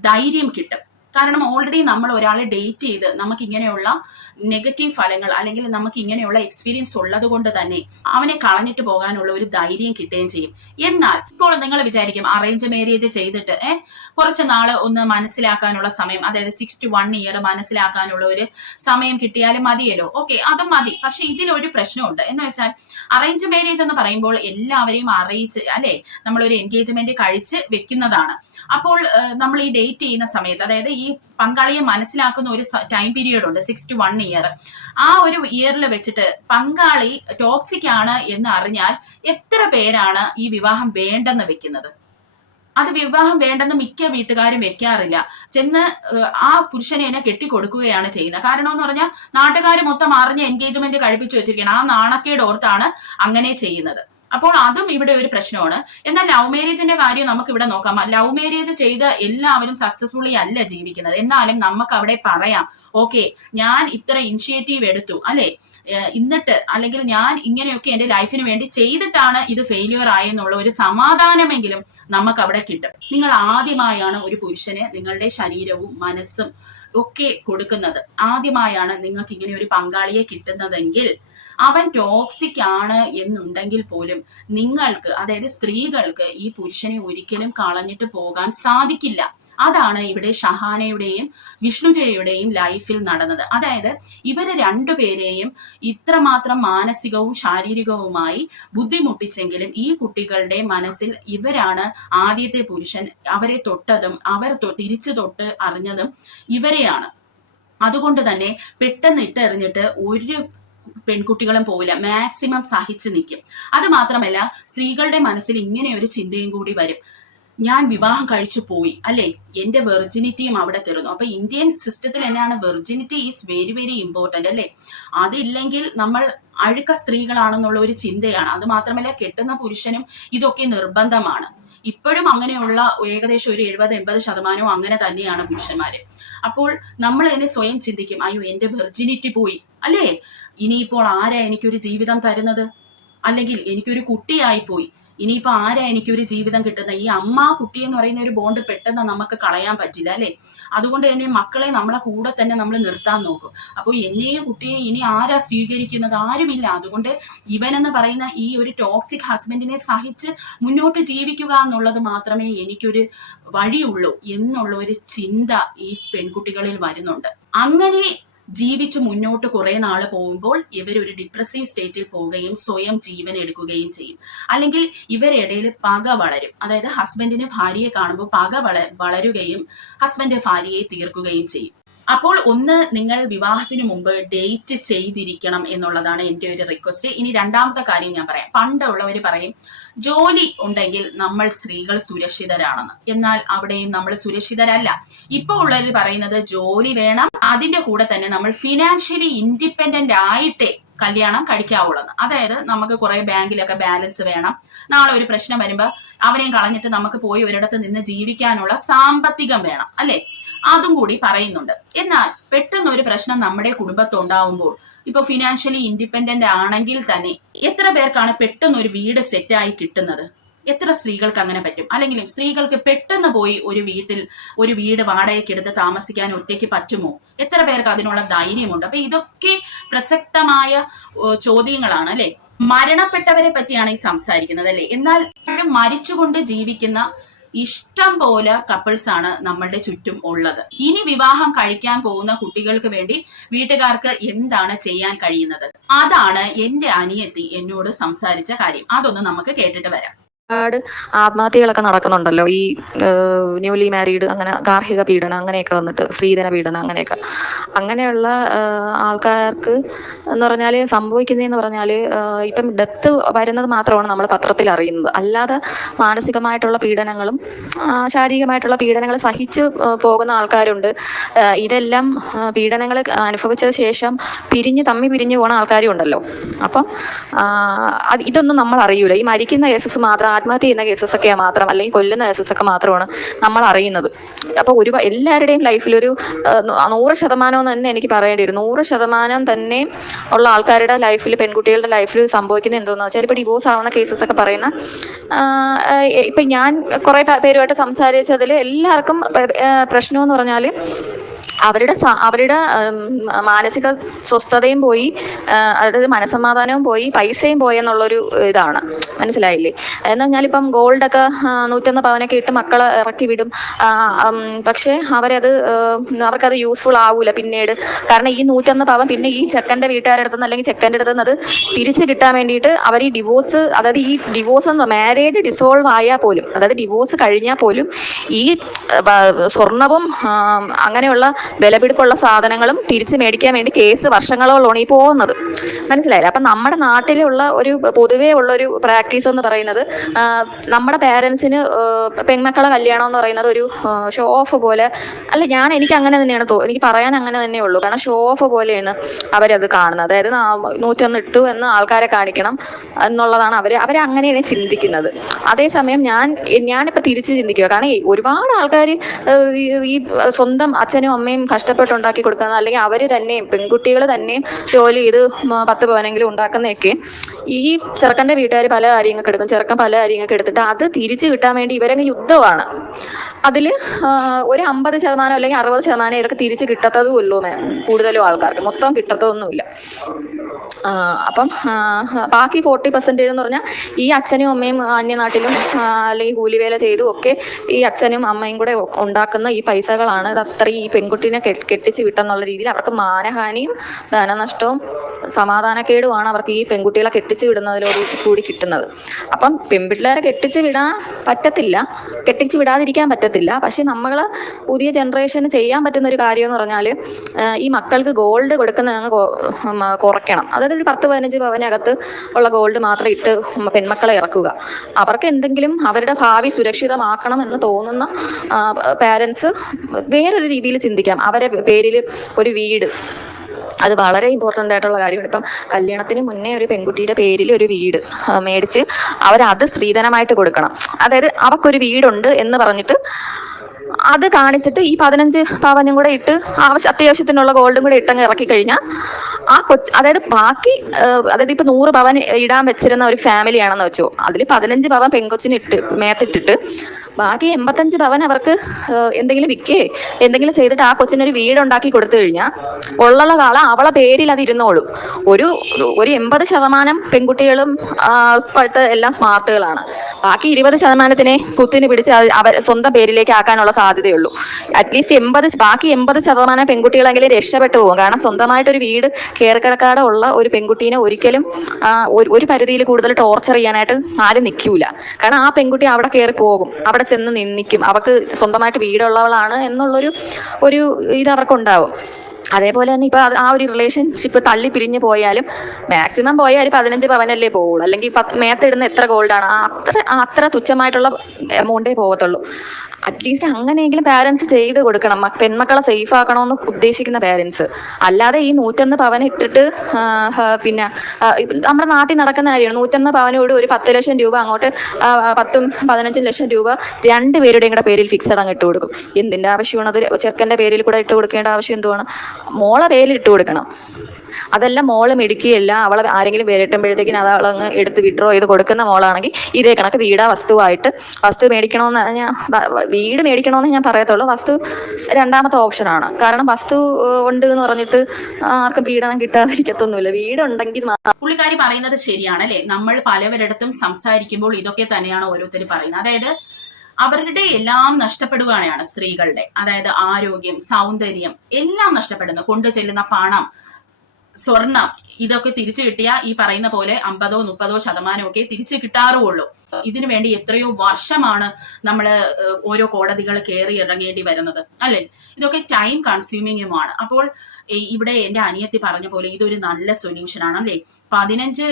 ധൈര്യം കിട്ടും. കാരണം ഓൾറെഡി നമ്മൾ ഒരാളെ ഡേറ്റ് ചെയ്ത് നമുക്ക് ഇങ്ങനെയുള്ള നെഗറ്റീവ് ഫലങ്ങൾ അല്ലെങ്കിൽ നമുക്ക് ഇങ്ങനെയുള്ള എക്സ്പീരിയൻസ് ഉള്ളത് കൊണ്ട് തന്നെ അവനെ കളഞ്ഞിട്ട് പോകാനുള്ള ഒരു ധൈര്യം കിട്ടുകയും ചെയ്യും. എന്നാൽ ഇപ്പോൾ നിങ്ങൾ വിചാരിക്കും അറേഞ്ച് മാരേജ് ചെയ്തിട്ട് ഏഹ് കുറച്ച് നാൾ ഒന്ന് മനസ്സിലാക്കാനുള്ള സമയം അതായത് സിക്സ് ടു വൺ ഇയർ മനസ്സിലാക്കാനുള്ള ഒരു സമയം കിട്ടിയാലും മതിയല്ലോ. ഓക്കെ അതും മതി. പക്ഷെ ഇതിലൊരു പ്രശ്നമുണ്ട്. എന്ന് വെച്ചാൽ അറേഞ്ച് മാരേജ് എന്ന് പറയുമ്പോൾ എല്ലാവരെയും അറിയിച്ച് അല്ലെ? നമ്മളൊരു എൻഗേജ്മെന്റ് കഴിച്ച് വെക്കുന്നതാണ്. അപ്പോൾ നമ്മൾ ഈ ഡേറ്റ് ചെയ്യുന്ന സമയത്ത് അതായത് ഈ പങ്കാളിയെ മനസ്സിലാക്കുന്ന ഒരു ടൈം പീരീഡ് ഉണ്ട് സിക്സ് ടു വൺ ഇയർ ആ ഒരു ഇയറിൽ വെച്ചിട്ട് പങ്കാളി ടോക്സിക് ആണ് എന്ന് അറിഞ്ഞാൽ എത്ര പേരാണ് ഈ വിവാഹം വേണ്ടെന്ന് വെക്കുന്നത്? അത് വിവാഹം വേണ്ടെന്ന് മിക്ക വീട്ടുകാരും വെക്കാറില്ല. ചെന്ന് ആ പുരുഷനെ എന്നെ കെട്ടിക്കൊടുക്കുകയാണ് ചെയ്യുന്നത്. കാരണം എന്ന് പറഞ്ഞാൽ നാട്ടുകാർ മൊത്തം അറിഞ്ഞ് എൻഗേജ്മെന്റ് കഴിപ്പിച്ചു വെച്ചിരിക്കണം ആ നാണക്കേട് ഓർത്താണ് അങ്ങനെ ചെയ്യുന്നത്. അപ്പോൾ അതും ഇവിടെ ഒരു പ്രശ്നമാണ്. എന്നാൽ ലവ് മാരേജിന്റെ കാര്യം നമുക്ക് ഇവിടെ നോക്കാം. ലവ് മാരേജ് ചെയ്ത് എല്ലാവരും സക്സസ്ഫുള്ളി അല്ല ജീവിക്കുന്നത്. എന്നാലും നമുക്ക് അവിടെ പറയാം. ഓക്കെ ഞാൻ ഇത്ര ഇനിഷ്യേറ്റീവ് എടുത്തു അല്ലെ? എന്നിട്ട് അല്ലെങ്കിൽ ഞാൻ ഇങ്ങനെയൊക്കെ എന്റെ ലൈഫിന് വേണ്ടി ചെയ്തിട്ടാണ് ഇത് ഫെയിലിയർ ആയെന്നുള്ള ഒരു സമാധാനമെങ്കിലും നമുക്ക് അവിടെ കിട്ടും. നിങ്ങൾ ആദ്യമായാണ് ഒരു പുരുഷനെ നിങ്ങളുടെ ശരീരവും മനസ്സും ഒക്കെ കൊടുക്കുന്നത്. ആദ്യമായാണ് നിങ്ങൾക്ക് ഇങ്ങനെ ഒരു പങ്കാളിയെ കിട്ടുന്നതെങ്കിൽ അവൻ ടോക്സിക് ആണ് എന്നുണ്ടെങ്കിൽ പോലും നിങ്ങൾക്ക് അതായത് സ്ത്രീകൾക്ക് ഈ പുരുഷനെ ഒരിക്കലും കളഞ്ഞിട്ട് പോകാൻ സാധിക്കില്ല. അതാണ് ഇവിടെ ഷഹാനയുടെയും വിഷ്ണുജയുടെയും ലൈഫിൽ നടന്നത്. അതായത് ഇവരെ രണ്ടുപേരെയും ഇത്രമാത്രം മാനസികവും ശാരീരികവുമായി ബുദ്ധിമുട്ടിച്ചെങ്കിലും ഈ കുട്ടികളുടെ മനസ്സിൽ ഇവരാണ് ആദ്യത്തെ പുരുഷൻ. അവരെ തൊട്ടതും അവർ തിരിച്ചു തൊട്ട് അറിഞ്ഞതും ഇവരെയാണ്. അതുകൊണ്ട് തന്നെ പെട്ടെന്ന് ഇട്ടെറിഞ്ഞിട്ട് ഒരു പെൺകുട്ടികളും പോവില്ല. മാക്സിമം സഹിച്ചു നിൽക്കും അത് മാത്രമല്ല സ്ത്രീകളുടെ മനസ്സിൽ ഇങ്ങനെ ഒരു ചിന്തയും കൂടി വരും. ഞാൻ വിവാഹം കഴിച്ചു പോയി. അല്ലെ? എന്റെ വെർജിനിറ്റിയും അവിടെ തീർന്നു. അപ്പൊ ഇന്ത്യൻ സിസ്റ്റത്തിൽ തന്നെയാണ് virginity is very very important അല്ലെ? അതില്ലെങ്കിൽ നമ്മൾ അഴുക്ക സ്ത്രീകളാണെന്നുള്ള ഒരു ചിന്തയാണ്. അത് മാത്രമല്ല കെട്ടുന്ന പുരുഷനും ഇതൊക്കെ നിർബന്ധമാണ്. ഇപ്പോഴും അങ്ങനെയുള്ള ഏകദേശം ഒരു എഴുപത് എൺപത് ശതമാനവും അങ്ങനെ തന്നെയാണ് പുരുഷന്മാര്. അപ്പോൾ നമ്മൾ തന്നെ സ്വയം ചിന്തിക്കും അയ്യോ എന്റെ വെർജിനിറ്റി പോയി. അല്ലേ? ഇനിയിപ്പോൾ ആരാ എനിക്കൊരു ജീവിതം തരുന്നത്? അല്ലെങ്കിൽ എനിക്കൊരു കുട്ടിയായിപ്പോയി. ഇനിയിപ്പോ ആരാ എനിക്കൊരു ജീവിതം കിട്ടുന്നത്? ഈ അമ്മ കുട്ടി എന്ന് പറയുന്ന ഒരു ബോണ്ട് പെട്ടെന്ന് നമുക്ക് കളയാൻ പറ്റില്ല അല്ലെ? അതുകൊണ്ട് തന്നെ മക്കളെ നമ്മളെ കൂടെ തന്നെ നമ്മൾ നിർത്താൻ നോക്കും. അപ്പോൾ എന്നെയും കുട്ടിയെ ഇനി ആരാ സ്വീകരിക്കുന്നത്? ആരുമില്ല. അതുകൊണ്ട് ഇവനെന്ന് പറയുന്ന ഈ ഒരു ടോക്സിക് ഹസ്ബൻഡിനെ സഹിച്ച് മുന്നോട്ട് ജീവിക്കുക എന്നുള്ളത് മാത്രമേ എനിക്കൊരു വഴിയുള്ളൂ എന്നുള്ള ഒരു ചിന്ത ഈ പെൺകുട്ടികളിൽ വരുന്നുണ്ട്. അങ്ങനെ ജീവിച്ച് മുന്നോട്ട് കുറെ നാൾ പോകുമ്പോൾ ഇവർ ഒരു ഡിപ്രസീവ് സ്റ്റേറ്റിൽ പോവുകയും സ്വയം ജീവൻ എടുക്കുകയും ചെയ്യും. അല്ലെങ്കിൽ ഇവരിടയിൽ പക വളരും. അതായത് ഹസ്ബൻഡിന് ഭാര്യയെ കാണുമ്പോൾ പക വള വളരുകയും ഹസ്ബൻഡ് ഭാര്യയെ തീർക്കുകയും ചെയ്യും. അപ്പോൾ ഒന്ന് നിങ്ങൾ വിവാഹത്തിന് മുമ്പ് ഡേറ്റ് ചെയ്തിരിക്കണം എന്നുള്ളതാണ് എന്റെ ഒരു റിക്വസ്റ്റ് ഇനി രണ്ടാമത്തെ കാര്യം ഞാൻ പറയാം. പണ്ടുള്ളവർ പറയും ജോലി ഉണ്ടെങ്കിൽ നമ്മൾ സ്ത്രീകൾ സുരക്ഷിതരാണെന്ന്. എന്നാൽ അവിടെയും നമ്മൾ സുരക്ഷിതരല്ല. ഇപ്പോൾ ഉള്ളവർ പറയുന്നത് ജോലി വേണം അതിന്റെ കൂടെ തന്നെ നമ്മൾ ഫിനാൻഷ്യലി ഇൻഡിപെൻഡന്റ് ആയിട്ടേ കല്യാണം കഴിക്കാവുള്ളൂ അതായത് നമുക്ക് കുറെ ബാങ്കിലൊക്കെ ബാലൻസ് വേണം. നാളെ ഒരു പ്രശ്നം വരുമ്പോ അവനെയും കളഞ്ഞിട്ട് നമുക്ക് പോയി ഒരിടത്ത് നിന്ന് ജീവിക്കാനുള്ള സാമ്പത്തികം വേണം അല്ലെ? അതും കൂടി പറയുന്നുണ്ട്. എന്നാൽ പെട്ടെന്ന് ഒരു പ്രശ്നം നമ്മുടെ കുടുംബത്തുണ്ടാവുമ്പോൾ ഇപ്പൊ ഫിനാൻഷ്യലി ഇൻഡിപെൻഡന്റ് ആണെങ്കിൽ തന്നെ എത്ര പേർക്കാണ് പെട്ടെന്ന് ഒരു വീട് സെറ്റായി കിട്ടുന്നത്? എത്ര സ്ത്രീകൾക്ക് അങ്ങനെ പറ്റും? അല്ലെങ്കിൽ സ്ത്രീകൾക്ക് പെട്ടെന്ന് പോയി ഒരു വീട്ടിൽ ഒരു വീട് വാടകയ്ക്കെടുത്ത് താമസിക്കാൻ ഒറ്റയ്ക്ക് പറ്റുമോ? എത്ര പേർക്ക് അതിനുള്ള ധൈര്യമുണ്ട്? അപ്പൊ ഇതൊക്കെ പ്രസക്തമായ ചോദ്യങ്ങളാണ് അല്ലെ? മരണപ്പെട്ടവരെ പറ്റിയാണ് ഈ സംസാരിക്കുന്നത് അല്ലെ? എന്നാൽ മരിച്ചുകൊണ്ട് ജീവിക്കുന്ന ഇഷ്ടം പോലെ കപ്പിൾസ് ആണ് നമ്മളുടെ ചുറ്റും ഉള്ളത്. ഇനി വിവാഹം കഴിക്കാൻ പോകുന്ന കുട്ടികൾക്ക് വേണ്ടി വീട്ടുകാർക്ക് എന്താണ് ചെയ്യാൻ കഴിയുന്നത്? അതാണ് എന്റെ അനിയത്തി എന്നോട് സംസാരിച്ച കാര്യം. അതൊന്ന് നമുക്ക് കേട്ടിട്ട് വരാം. ഒരുപാട് ആത്മഹത്യകളൊക്കെ നടക്കുന്നുണ്ടല്ലോ. ഈ ന്യൂലി മാരീഡ് അങ്ങനെ ഗാർഹിക പീഡനം അങ്ങനെയൊക്കെ വന്നിട്ട് സ്ത്രീധന പീഡനം അങ്ങനെയൊക്കെ. അങ്ങനെയുള്ള ആൾക്കാർക്ക് എന്ന് പറഞ്ഞാൽ സംഭവിക്കുന്നതെന്ന് പറഞ്ഞാൽ ഇപ്പം ഡെത്ത് വരുന്നത് മാത്രമാണ് നമ്മൾ പത്രത്തിൽ അറിയുന്നത്. അല്ലാതെ മാനസികമായിട്ടുള്ള പീഡനങ്ങളും ശാരീരികമായിട്ടുള്ള പീഡനങ്ങൾ സഹിച്ച് പോകുന്ന ആൾക്കാരുണ്ട്. ഇതെല്ലാം പീഡനങ്ങൾ അനുഭവിച്ചത് ശേഷം പിരിഞ്ഞ് തമ്മി പിരിഞ്ഞു പോകുന്ന ആൾക്കാരും ഉണ്ടല്ലോ അപ്പം ഇതൊന്നും നമ്മൾ അറിയൂല. ഈ മരിക്കുന്ന കേസസ് മാത്രം ആത്മഹത്യ ചെയ്യുന്ന കേസസ് ഒക്കെ മാത്രം അല്ലെങ്കിൽ കൊല്ലുന്ന കേസസ് ഒക്കെ മാത്രമാണ് നമ്മൾ അറിയുന്നത്. അപ്പോൾ ഒരു എല്ലാവരുടെയും ലൈഫിലൊരു നൂറ് ശതമാനം തന്നെ എനിക്ക് പറയേണ്ടി വരും. നൂറ് ശതമാനം തന്നെ ഉള്ള ആൾക്കാരുടെ ലൈഫിൽ പെൺകുട്ടികളുടെ ലൈഫിൽ സംഭവിക്കുന്ന എന്തോന്ന് വെച്ചാൽ ഇപ്പോൾ ഡിവോഴ്സ് ആവുന്ന കേസസ് ഒക്കെ പറയുന്ന ഇപ്പം ഞാൻ കുറേ പേരുമായിട്ട് സംസാരിച്ചതിൽ എല്ലാവർക്കും പ്രശ്നമെന്ന് പറഞ്ഞാൽ അവരുടെ അവരുടെ മാനസിക സ്വസ്ഥതയും പോയി അതായത് മനസമാധാനവും പോയി പൈസയും പോയി എന്നുള്ളൊരു ഇതാണ്. മനസ്സിലായില്ലേ? എന്ന് പറഞ്ഞാൽ ഇപ്പം ഗോൾഡൊക്കെ നൂറ്റൊന്ന് പവനൊക്കെ ഇട്ട് മക്കളെ ഇറക്കി വിടും. പക്ഷേ അവരത് അവർക്കത് യൂസ്ഫുൾ ആവൂല പിന്നീട്. കാരണം ഈ നൂറ്റൊന്ന് പവൻ പിന്നെ ഈ ചെക്കന്റെ വീട്ടുകാരുടെ അടുത്തുനിന്ന് അല്ലെങ്കിൽ ചെക്കന്റെ അടുത്ത് നിന്ന് അത് തിരിച്ച് കിട്ടാൻ വേണ്ടിയിട്ട് അവർ ഈ ഡിവോഴ്സ് അതായത് ഈ ഡിവോഴ്സ് എന്ന് മാരേജ് ഡിസോൾവ് ആയാൽ പോലും അതായത് ഡിവോഴ്സ് കഴിഞ്ഞാൽ പോലും ഈ സ്വർണവും അങ്ങനെയുള്ള വിലപിടിപ്പുള്ള സാധനങ്ങളും തിരിച്ച് മേടിക്കാൻ വേണ്ടി കേസ് വർഷങ്ങളോളമാണ് ഈ പോകുന്നത്. മനസ്സിലായില്ലേ? അപ്പം നമ്മുടെ നാട്ടിലുള്ള ഒരു പൊതുവേ ഉള്ള ഒരു പ്രാക്ടീസ് എന്ന് പറയുന്നത് നമ്മുടെ പേരൻസിന് പെൺമക്കളെ കല്യാണം എന്ന് പറയുന്നത് ഒരു ഷോ ഓഫ് പോലെ അല്ല ഞാൻ എനിക്ക് അങ്ങനെ തന്നെയാണ് തോ എനിക്ക് പറയാൻ അങ്ങനെ തന്നെ ഉള്ളൂ. കാരണം ഷോ ഓഫ് പോലെയാണ് അവരത് കാണുന്നത്. അതായത് നൂറ്റൊന്ന് ഇട്ടു എന്ന് ആൾക്കാരെ കാണിക്കണം എന്നുള്ളതാണ് അവർ അങ്ങനെയാണ് ചിന്തിക്കുന്നത്. അതേസമയം ഞാൻ ഞാനിപ്പോൾ തിരിച്ച് ചിന്തിക്കുക. കാരണം ഒരുപാട് ആൾക്കാർ ഈ സ്വന്തം അച്ഛനും അമ്മയും കഷ്ടപ്പെട്ടുണ്ടാക്കി കൊടുക്കുന്ന അല്ലെങ്കിൽ അവർ തന്നെയും പെൺകുട്ടികൾ തന്നെയും ജോലി ചെയ്ത് പത്ത് പവനെങ്കിലും ഉണ്ടാക്കുന്നതൊക്കെ ഈ ചെറുക്കന്റെ വീട്ടുകാർ പല കാര്യങ്ങൾക്ക് എടുക്കും. ചെറുക്കൻ പല കാര്യങ്ങൾക്ക് എടുത്തിട്ട് അത് തിരിച്ചു കിട്ടാൻ വേണ്ടി ഇവരങ്ങ് യുദ്ധമാണ്. അതിൽ ഒരു അമ്പത് ശതമാനം അല്ലെങ്കിൽ അറുപത് ശതമാനം ഇവർക്ക് തിരിച്ച് കിട്ടത്തതും ഉള്ളൂ മേ- കൂടുതലും ആൾക്കാർക്ക്. മൊത്തം കിട്ടത്തതൊന്നുമില്ല അപ്പം ബാക്കി ഫോർട്ടി പെർസെന്റേജ് എന്ന് പറഞ്ഞാൽ ഈ അച്ഛനും അമ്മയും അന്യനാട്ടിലും അല്ലെങ്കിൽ കൂലിവേല ചെയ്തും ഒക്കെ ഈ അച്ഛനും അമ്മയും കൂടെ ഉണ്ടാക്കുന്ന ഈ പൈസകളാണ് അത് അത്രയും ഈ പെൺകുട്ടീനെ കെട്ടിച്ച് വിട്ടെന്നുള്ള രീതിയിൽ അവർക്ക് മാനഹാനിയും ധനനഷ്ടവും സമാധാനക്കേടുമാണ് അവർക്ക് ഈ പെൺകുട്ടികളെ കെട്ടിച്ച് വിടുന്നതിലോട് കൂടി കിട്ടുന്നത്. അപ്പം പെൺപിള്ളേരെ കെട്ടിച്ച് വിടാൻ പറ്റത്തില്ല. കെട്ടിച്ച് വിടാതിരിക്കാൻ പറ്റത്തില്ല. പക്ഷെ നമ്മൾ പുതിയ ജനറേഷന് ചെയ്യാൻ പറ്റുന്ന ഒരു കാര്യം എന്ന് പറഞ്ഞാൽ ഈ മക്കൾക്ക് ഗോൾഡ് കൊടുക്കുന്നത് അങ്ങ് കൊ- കുറയ്ക്കണം. അതായത് ഒരു പത്ത് പതിനഞ്ച് പവനകത്ത് ഉള്ള ഗോൾഡ് മാത്രം ഇട്ട് പെൺമക്കളെ ഇറക്കുക. അവർക്ക് എന്തെങ്കിലും അവരുടെ ഭാവി സുരക്ഷിതമാക്കണം എന്ന് തോന്നുന്ന പാരൻസ് വേറൊരു രീതിയിൽ ചിന്തിക്കാം അവരെ പേരിൽ ഒരു വീട്. അത് വളരെ ഇമ്പോർട്ടന്റ് ആയിട്ടുള്ള കാര്യമാണ്. ഇപ്പം കല്യാണത്തിന് മുന്നേ ഒരു പെൺകുട്ടിയുടെ പേരിൽ ഒരു വീട് മേടിച്ച് അവരത് സ്ത്രീധനമായിട്ട് കൊടുക്കണം. അതായത് അവർക്കൊരു വീടുണ്ട് എന്ന് പറഞ്ഞിട്ട് അത് കാണിച്ചിട്ട് ഈ പതിനഞ്ച് പവനും കൂടെ ഇട്ട് ആവശ്യ അത്യാവശ്യത്തിനുള്ള ഗോൾഡും കൂടെ ഇട്ടങ്ങ് ഇറക്കി കഴിഞ്ഞാൽ ആ കൊച്ച് അതായത് ബാക്കി അതായത് ഇപ്പൊ നൂറ് പവൻ ഇടാൻ വെച്ചിരുന്ന ഒരു ഫാമിലി ആണെന്ന് വെച്ചോ. അതിൽ പതിനഞ്ച് പവൻ പെങ്കൊച്ചിന് ഇട്ട് മേത്തിട്ടിട്ട് ബാക്കി എൺപത്തഞ്ച് പവൻ അവർക്ക് എന്തെങ്കിലും വിൽക്കേ എന്തെങ്കിലും ചെയ്തിട്ട് ആ കൊച്ചിനൊരു വീടുണ്ടാക്കി കൊടുത്തു കഴിഞ്ഞാൽ ഉള്ള കാലം അവളെ പേരിൽ അത് ഇരുന്നോളും. ഒരു ഒരു എൺപത് ശതമാനം പെൺകുട്ടികളും ഇപ്പോഴത്തെ എല്ലാം സ്മാർട്ടുകളാണ് ബാക്കി ഇരുപത് ശതമാനത്തിനെ കുത്തിന് പിടിച്ച് അവർ സ്വന്തം പേരിലേക്ക് ആക്കാനുള്ള സാധ്യതയുള്ളൂ. അറ്റ്ലീസ്റ്റ് എൺപത് ബാക്കി എൺപത് ശതമാനം പെൺകുട്ടികളെങ്കിലും രക്ഷപ്പെട്ടു പോകും. കാരണം സ്വന്തമായിട്ട് ഒരു വീട് കയറിക്കിടക്കാതെ ഉള്ള ഒരു പെൺകുട്ടീനെ ഒരിക്കലും ഒരു- പരിധിയിൽ കൂടുതൽ ടോർച്ചർ ചെയ്യാനായിട്ട് ആരും നിൽക്കൂല. കാരണം ആ പെൺകുട്ടി അവിടെ കയറി പോകും. അവിടെ ചെന്ന് നിന്നിക്കും. അവർക്ക് സ്വന്തമായിട്ട് വീടുള്ളവളാണ് എന്നുള്ളൊരു ഒരു ഇത് അവർക്കുണ്ടാവും. അതേപോലെ തന്നെ ഇപ്പൊ ആ ഒരു റിലേഷൻഷിപ്പ് തള്ളി പിരിഞ്ഞു പോയാലും മാക്സിമം പോയാൽ പതിനഞ്ച് പവനല്ലേ പോവുള്ളൂ. അല്ലെങ്കിൽ മേത്തിടുന്ന എത്ര ഗോൾഡാണ് അത്ര അത്ര തുച്ഛമായിട്ടുള്ള എമൗണ്ടേ പോകത്തുള്ളൂ. അറ്റ്ലീസ്റ്റ് അങ്ങനെയെങ്കിലും പാരന്റ്സ് ചെയ്ത് കൊടുക്കണം. പെൺമക്കളെ സേഫ് ആക്കണമെന്ന് ഉദ്ദേശിക്കുന്ന പാരന്റ്സ് അല്ലാതെ ഈ നൂറ്റൊന്ന് പവൻ ഇട്ടിട്ട് പിന്നെ നമ്മുടെ നാട്ടിൽ നടക്കുന്ന കാര്യമാണ്. നൂറ്റൊന്ന് പവനോട് ഒരു പത്ത് ലക്ഷം രൂപ അങ്ങോട്ട് പത്തും പതിനഞ്ചും ലക്ഷം രൂപ രണ്ടുപേരുടെയും കൂടെ പേരിൽ ഫിക്സഡ് അങ്ങ് ഇട്ട് കൊടുക്കും. എന്തിന്റെ ആവശ്യമാണ് അത് ചെറുക്കന്റെ പേരിൽ കൂടെ ഇട്ട് കൊടുക്കേണ്ട ആവശ്യം എന്തുവാണ്? മോളെ പേരിൽ ഇട്ട് കൊടുക്കണം. അതെല്ലാം മോൾ മിടുക്കിയല്ല. അവളെ ആരെങ്കിലും വരട്ടുമ്പോഴത്തേക്കിന് അത് അവളങ്ങ് എടുത്ത് വിഡ്രോ ചെയ്ത് കൊടുക്കുന്ന മോളാണെങ്കിൽ ഇതേ കണക്ക് വീടാ വസ്തുവായിട്ട്. വസ്തു മേടിക്കണമെന്ന് ഞാൻ വീട് മേടിക്കണമെന്ന് ഞാൻ പറയത്തുള്ളൂ. വസ്തു രണ്ടാമത്തെ ഓപ്ഷനാണ് കാരണം വസ്തു ഉണ്ട് എന്ന് പറഞ്ഞിട്ട് ആർക്കും പീഡനം കിട്ടാതിരിക്കത്തൊന്നുമില്ല. വീടുണ്ടെങ്കിൽ പുള്ളിക്കാരി പറയുന്നത് ശരിയാണ് അല്ലെ? നമ്മൾ പലവരിടത്തും സംസാരിക്കുമ്പോൾ ഇതൊക്കെ തന്നെയാണ് ഓരോരുത്തർ പറയുന്നത്. അതായത് അവരുടെ എല്ലാം നഷ്ടപ്പെടുകയാണ് സ്ത്രീകളുടെ. അതായത് ആരോഗ്യം സൗന്ദര്യം എല്ലാം നഷ്ടപ്പെടുന്നു. കൊണ്ടു ചെല്ലുന്ന പണം സ്വർണം ഇതൊക്കെ തിരിച്ചു കിട്ടിയ ഈ പറയുന്ന പോലെ അമ്പതോ മുപ്പതോ ശതമാനം ഒക്കെ തിരിച്ചു കിട്ടാറുള്ളൂ. ഇതിനു വേണ്ടി എത്രയോ വർഷമാണ് നമ്മൾ ഓരോ കോടതികൾ കയറി ഇറങ്ങേണ്ടി വരുന്നത്. അല്ലെ? ഇതൊക്കെ ടൈം കൺസ്യൂമിങ്ങുമാണ് അപ്പോൾ ഇവിടെ എന്റെ അനിയത്തി പറഞ്ഞ പോലെ ഇതൊരു നല്ല സൊല്യൂഷൻ ആണ് അല്ലെ? പതിനഞ്ച്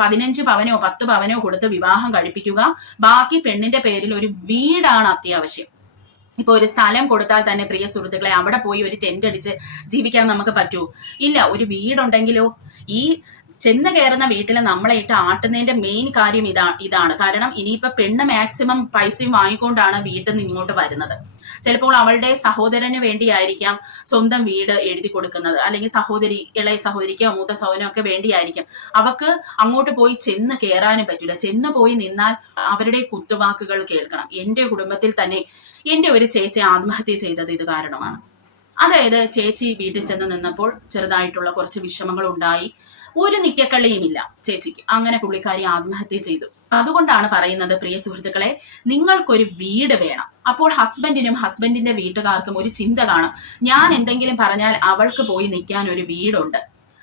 പതിനഞ്ച് പവനോ പത്ത് പവനോ കൊടുത്ത് വിവാഹം കഴിപ്പിക്കുക. ബാക്കി പെണ്ണിന്റെ പേരിൽ ഒരു വീടാണ് അത്യാവശ്യം. ഇപ്പൊ ഒരു സ്ഥലം കൊടുത്താൽ തന്നെ പ്രിയ സുഹൃത്തുക്കളെ അവിടെ പോയി ഒരു ടെന്റ് അടിച്ച് ജീവിക്കാൻ നമുക്ക് പറ്റൂ. ഇല്ല ഒരു വീടുണ്ടെങ്കിലോ? ഈ ചെന്ന് കയറുന്ന വീട്ടിൽ നമ്മളെ ഇട്ട് ആട്ടുന്നതിന്റെ മെയിൻ കാര്യം ഇതാ ഇതാണ്. കാരണം ഇനിയിപ്പോ പെണ്ണ് മാക്സിമം പൈസയും വാങ്ങിക്കൊണ്ടാണ് വീട്ടിൽ നിന്ന് ഇങ്ങോട്ട് വരുന്നത്. ചിലപ്പോൾ അവളുടെ സഹോദരന് വേണ്ടിയായിരിക്കാം സ്വന്തം വീട് എഴുതി കൊടുക്കുന്നത്. അല്ലെങ്കിൽ സഹോദരി ഇളയ സഹോദരിക്കോ മൂത്ത സഹോദരനോ ഒക്കെ വേണ്ടിയായിരിക്കും. അവക്ക് അങ്ങോട്ട് പോയി ചെന്ന് കയറാനും പറ്റില്ല ചെന്ന് പോയി നിന്നാൽ അവരുടെ കുത്തുവാക്കുകൾ കേൾക്കണം. എന്റെ കുടുംബത്തിൽ തന്നെ എന്റെ ഒരു ചേച്ചി ആത്മഹത്യ ചെയ്തത് ഇത് കാരണമാണ്. അതായത് ചേച്ചി വീട്ടിൽ ചെന്ന് നിന്നപ്പോൾ ചെറുതായിട്ടുള്ള കുറച്ച് വിഷമങ്ങൾ ഉണ്ടായി. ഒരു നിക്കക്കള്ളിയും ഇല്ല ചേച്ചിക്ക്. അങ്ങനെ പുള്ളിക്കാരി ആത്മഹത്യ ചെയ്തു. അതുകൊണ്ടാണ് പറയുന്നത് പ്രിയ സുഹൃത്തുക്കളെ നിങ്ങൾക്കൊരു വീട് വേണം. അപ്പോൾ ഹസ്ബൻഡിനും ഹസ്ബൻഡിന്റെ വീട്ടുകാർക്കും ഒരു ചിന്ത കാണും. ഞാൻ എന്തെങ്കിലും പറഞ്ഞാൽ അവൾക്ക് പോയി നിൽക്കാൻ ഒരു വീടുണ്ട്.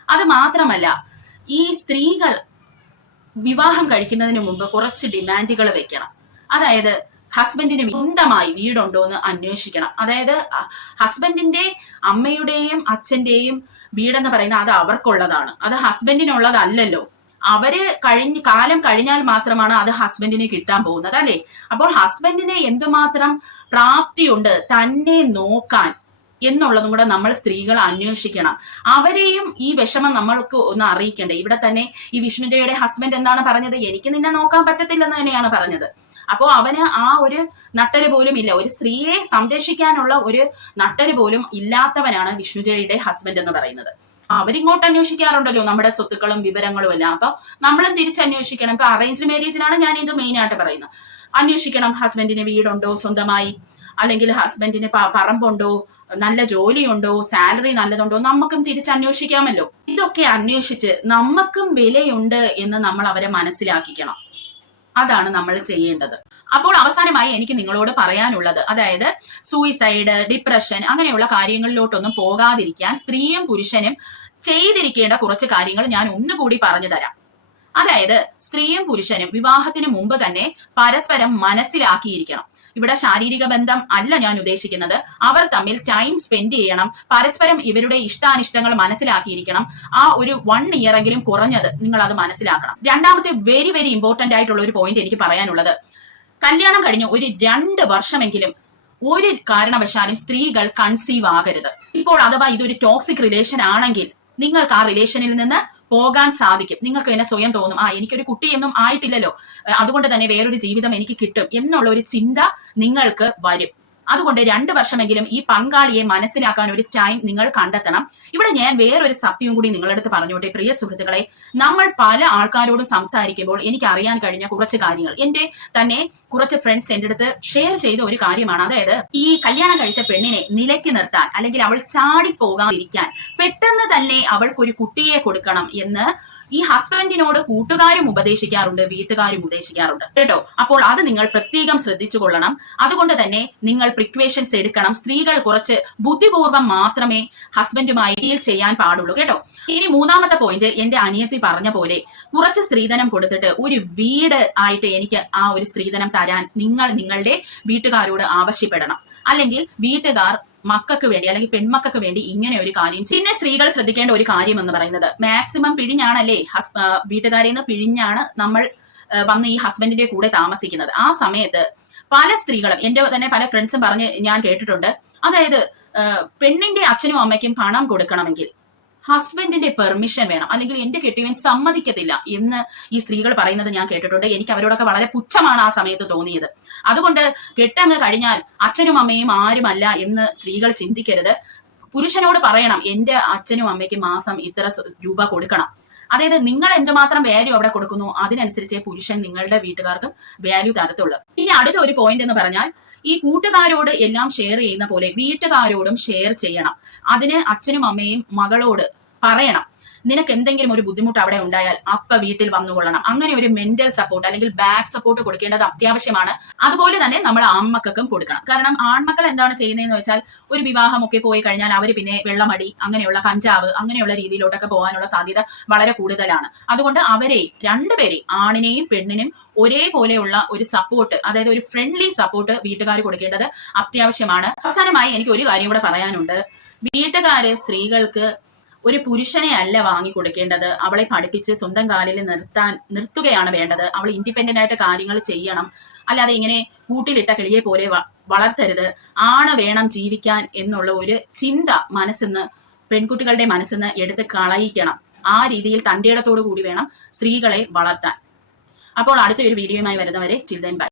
അത് മാത്രമല്ല ഈ സ്ത്രീകൾ വിവാഹം കഴിക്കുന്നതിന് മുമ്പ് കുറച്ച് ഡിമാൻഡുകൾ വെക്കണം. അതായത് ഹസ്ബൻഡിന് സ്വന്തമായി വീടുണ്ടോ എന്ന് അന്വേഷിക്കണം. അതായത് ഹസ്ബൻഡിന്റെ അമ്മയുടെയും അച്ഛന്റെയും വീടെന്ന് പറയുന്നത് അത് അവർക്കുള്ളതാണ്. അത് ഹസ്ബൻഡിനുള്ളതല്ലല്ലോ. അവർ കഴിഞ്ഞ് കാലം കഴിഞ്ഞാൽ മാത്രമാണ് അത് ഹസ്ബൻഡിന് കിട്ടാൻ പോകുന്നത് അല്ലെ? അപ്പോൾ ഹസ്ബൻഡിനെ എന്തുമാത്രം പ്രാപ്തിയുണ്ട് തന്നെ നോക്കാൻ എന്നുള്ളതും കൂടെ നമ്മൾ സ്ത്രീകൾ അന്വേഷിക്കണം. അവരെയും ഈ വിഷമം നമ്മൾക്ക് ഒന്ന് അറിയിക്കണ്ടേ? ഇവിടെ തന്നെ ഈ വിഷ്ണുജയുടെ ഹസ്ബൻഡ് എന്താണ് പറഞ്ഞത്? എനിക്ക് നിന്നെ നോക്കാൻ പറ്റത്തില്ലെന്ന് തന്നെയാണ് പറഞ്ഞത്. അപ്പോ അവന് ആ ഒരു നട്ടൽ പോലും ഇല്ല. ഒരു സ്ത്രീയെ സംരക്ഷിക്കാനുള്ള ഒരു നട്ടൽ പോലും ഇല്ലാത്തവനാണ് വിഷ്ണുജയുടെ ഹസ്ബൻഡ് എന്ന് പറയുന്നത്. അവരിങ്ങോട്ട് അന്വേഷിക്കാറുണ്ടല്ലോ നമ്മുടെ സ്വത്തുക്കളും വിവരങ്ങളും എല്ലാം. അപ്പൊ നമ്മളും തിരിച്ചന്വേഷിക്കണം. ഇപ്പൊ അറേഞ്ച് മാരേജിനാണ് ഞാൻ ഇത് മെയിൻ ആയിട്ട് പറയുന്നത്. അന്വേഷിക്കണം ഹസ്ബൻഡിന് വീടുണ്ടോ സ്വന്തമായി? അല്ലെങ്കിൽ ഹസ്ബൻഡിന് പറമ്പുണ്ടോ? നല്ല ജോലിയുണ്ടോ? സാലറി നല്ലതുണ്ടോ? നമുക്കും തിരിച്ചന്വേഷിക്കാമല്ലോ. ഇതൊക്കെ അന്വേഷിച്ച് നമുക്കും വിലയുണ്ട് എന്ന് നമ്മൾ അവരെ മനസ്സിലാക്കിക്കണം. അതാണ് നമ്മൾ ചെയ്യേണ്ടത്. അപ്പോൾ അവസാനമായി എനിക്ക് നിങ്ങളോട് പറയാനുള്ളത് അതായത് സൂയിസൈഡ് ഡിപ്രഷൻ അങ്ങനെയുള്ള കാര്യങ്ങളിലോട്ടൊന്നും പോകാതിരിക്കാൻ സ്ത്രീയും പുരുഷനും ചെയ്തിരിക്കേണ്ട കുറച്ച് കാര്യങ്ങൾ ഞാൻ ഒന്നുകൂടി പറഞ്ഞു തരാം. അതായത് സ്ത്രീയും പുരുഷനും വിവാഹത്തിന് മുമ്പ് തന്നെ പരസ്പരം മനസ്സിലാക്കിയിരിക്കണം. ഇവിടെ ശാരീരിക ബന്ധം അല്ല ഞാൻ ഉദ്ദേശിക്കുന്നത്. അവർ തമ്മിൽ ടൈം സ്പെൻഡ് ചെയ്യണം. പരസ്പരം ഇവരുടെ ഇഷ്ടാനിഷ്ടങ്ങൾ മനസ്സിലാക്കിയിരിക്കണം. ആ ഒരു വൺ ഇയർ എങ്കിലും കുറഞ്ഞത് നിങ്ങൾ അത് മനസ്സിലാക്കണം. രണ്ടാമത്തെ വെരി വെരി ഇമ്പോർട്ടന്റ് ആയിട്ടുള്ള ഒരു പോയിന്റ് എനിക്ക് പറയാനുള്ളത്. കല്യാണം കഴിഞ്ഞ് ഒരു രണ്ട് വർഷമെങ്കിലും ഒരു കാരണവശാലും സ്ത്രീകൾ കൺസീവ് ആകരുത്. ഇപ്പോൾ അഥവാ ഇതൊരു ടോക്സിക് റിലേഷൻ ആണെങ്കിൽ നിങ്ങൾക്ക് ആ റിലേഷനിൽ നിന്ന് പോകാൻ സാധിക്കും. നിങ്ങൾക്ക് തന്നെ സ്വയം തോന്നും ആ എനിക്കൊരു കുട്ടിയൊന്നും ആയിട്ടില്ലല്ലോ. അതുകൊണ്ട് തന്നെ വേറൊരു ജീവിതം എനിക്ക് കിട്ടും എന്നുള്ള ഒരു ചിന്ത നിങ്ങൾക്ക് വരും. അതുകൊണ്ട് രണ്ട് വർഷമെങ്കിലും ഈ പങ്കാളിയെ മനസ്സിലാക്കാൻ ഒരു ടൈം നിങ്ങൾ കണ്ടെത്തണം. ഇവിടെ ഞാൻ വേറൊരു സത്യവും കൂടി നിങ്ങളുടെ അടുത്ത് പറഞ്ഞോട്ടെ. പ്രിയ സുഹൃത്തുക്കളെ നമ്മൾ പല ആൾക്കാരോടും സംസാരിക്കുമ്പോൾ എനിക്ക് അറിയാൻ കഴിഞ്ഞ കുറച്ച് കാര്യങ്ങൾ. എന്റെ തന്നെ കുറച്ച് ഫ്രണ്ട്സ് എന്റെ അടുത്ത് ഷെയർ ചെയ്ത ഒരു കാര്യമാണ്. അതായത് ഈ കല്യാണം കഴിച്ച പെണ്ണിനെ നിലയ്ക്ക് നിർത്താൻ അല്ലെങ്കിൽ അവൾ ചാടിപ്പോകാതിരിക്കാൻ പെട്ടെന്ന് തന്നെ അവൾക്കൊരു കുട്ടിയെ കൊടുക്കണം എന്ന് ഈ ഹസ്ബൻഡിനോട് കൂട്ടുകാരും ഉപദേശിക്കാറുണ്ട് വീട്ടുകാരും ഉപദേശിക്കാറുണ്ട്. കേട്ടോ? അപ്പോൾ അത് നിങ്ങൾ പ്രത്യേകം ശ്രദ്ധിച്ചു കൊള്ളണം. അതുകൊണ്ട് തന്നെ നിങ്ങൾ പ്രിക്വേഷൻസ് എടുക്കണം. സ്ത്രീകൾ കുറച്ച് ബുദ്ധിപൂർവം മാത്രമേ ഹസ്ബൻഡുമായി ഡീൽ ചെയ്യാൻ പാടുള്ളൂ. കേട്ടോ? ഇനി മൂന്നാമത്തെ പോയിന്റ് എന്റെ അനിയത്തി പറഞ്ഞ പോലെ കുറച്ച് സ്ത്രീധനം കൊടുത്തിട്ട് ഒരു വീട് ആയിട്ട് എനിക്ക് ആ ഒരു സ്ത്രീധനം തരാൻ നിങ്ങൾ നിങ്ങളുടെ വീട്ടുകാരോട് ആവശ്യപ്പെടണം. അല്ലെങ്കിൽ വീട്ടുകാർ മക്കൾക്ക് വേണ്ടി അല്ലെങ്കിൽ പെൺമക്കൾക്ക് വേണ്ടി ഇങ്ങനെ ഒരു കാര്യം. പിന്നെ സ്ത്രീകൾ ശ്രദ്ധിക്കേണ്ട ഒരു കാര്യം എന്ന് പറയുന്നത്. മാക്സിമം പിഴിഞ്ഞാണല്ലേ ഹസ് വീട്ടുകാരിൽ നിന്ന് പിഴിഞ്ഞാണ് നമ്മൾ വന്ന് ഈ ഹസ്ബൻഡിന്റെ കൂടെ താമസിക്കുന്നത്. ആ സമയത്ത് പല സ്ത്രീകളും എന്റെ തന്നെ പല ഫ്രണ്ട്സും പറഞ്ഞ് ഞാൻ കേട്ടിട്ടുണ്ട്. അതായത് പെണ്ണിന്റെ അച്ഛനും അമ്മയ്ക്കും പണം കൊടുക്കണമെങ്കിൽ ഹസ്ബൻഡിന്റെ പെർമിഷൻ വേണം. അല്ലെങ്കിൽ എന്റെ കെട്ടിയവൻ സമ്മതിക്കത്തില്ല എന്ന് ഈ സ്ത്രീകൾ പറയുന്നത് ഞാൻ കേട്ടിട്ടുണ്ട്. എനിക്ക് അവരോടൊക്കെ വളരെ പുച്ഛമാണ് ആ സമയത്ത് തോന്നിയത്. അതുകൊണ്ട് കെട്ടങ്ങ് കഴിഞ്ഞാൽ അച്ഛനും അമ്മയും ആരുമല്ല എന്ന് സ്ത്രീകൾ ചിന്തിക്കരുത്. പുരുഷനോട് പറയണം എന്റെ അച്ഛനും അമ്മയ്ക്കും മാസം ഇത്ര രൂപ കൊടുക്കണം. അതായത് നിങ്ങൾ എന്തുമാത്രം വാല്യൂ അവിടെ കൊടുക്കുന്നു അതിനനുസരിച്ച് പുരുഷൻ നിങ്ങളുടെ വീട്ടുകാർക്കും വാല്യൂ തരത്തുള്ളൂ. ഇനി അടുത്ത ഒരു പോയിന്റ് എന്ന് പറഞ്ഞാൽ ഈ കൂട്ടുകാരോട് എല്ലാം ഷെയർ ചെയ്യുന്ന പോലെ വീട്ടുകാരോടും ഷെയർ ചെയ്യണം. അതിന് അച്ഛനും അമ്മയും മകളോട് പറയണം. നിനക്ക് എന്തെങ്കിലും ഒരു ബുദ്ധിമുട്ട് അവിടെ ഉണ്ടായാൽ അപ്പ വീട്ടിൽ വന്നുകൊള്ളണം അങ്ങനെ ഒരു മെന്റൽ സപ്പോർട്ട് അല്ലെങ്കിൽ ബാക്ക് സപ്പോർട്ട് കൊടുക്കേണ്ടത് അത്യാവശ്യമാണ്. അതുപോലെ തന്നെ നമ്മൾ ആൺമക്കൾക്കും കൊടുക്കണം. കാരണം ആൺമക്കൾ എന്താണ് ചെയ്യുന്നതെന്ന് വെച്ചാൽ ഒരു വിവാഹമൊക്കെ പോയി കഴിഞ്ഞാൽ അവർ പിന്നെ വെള്ളമടി അങ്ങനെയുള്ള കഞ്ചാവ് അങ്ങനെയുള്ള രീതിയിലോട്ടൊക്കെ പോകാനുള്ള സാധ്യത വളരെ കൂടുതലാണ്. അതുകൊണ്ട് അവരെ രണ്ടുപേരെയും ആണിനെയും പെണ്ണിനും ഒരേപോലെയുള്ള ഒരു സപ്പോർട്ട് അതായത് ഒരു ഫ്രണ്ട്ലി സപ്പോർട്ട് വീട്ടുകാർ കൊടുക്കേണ്ടത് അത്യാവശ്യമാണ്. അവസാനമായി എനിക്ക് ഒരു കാര്യം കൂടെ പറയാനുണ്ട്. വീട്ടുകാര് സ്ത്രീകൾക്ക് ഒരു പുരുഷനെ അല്ല വാങ്ങി കൊടുക്കേണ്ടത്. അവളെ പഠിപ്പിച്ച് സ്വന്തം കാലിൽ നിർത്താൻ നിർത്തുകയാണ് വേണ്ടത്. അവൾ ഇൻഡിപെൻഡന്റ് ആയിട്ട് കാര്യങ്ങൾ ചെയ്യണം. അല്ലാതെ ഇങ്ങനെ കൂട്ടിലിട്ട കിളിയെ പോലെ വളർത്തരുത്. ആണ് വേണം ജീവിക്കാൻ എന്നുള്ള ഒരു ചിന്ത മനസ്സിന്ന് പെൺകുട്ടികളുടെ മനസ്സിന്ന് എടുത്ത് കളയിക്കണം. ആ രീതിയിൽ തന്റെ ഇടത്തോടു കൂടി വേണം സ്ത്രീകളെ വളർത്താൻ. അപ്പോൾ അടുത്ത ഒരു വീഡിയോയുമായി വരുന്നവരെ ചിൽഡ്രൻ ബൈ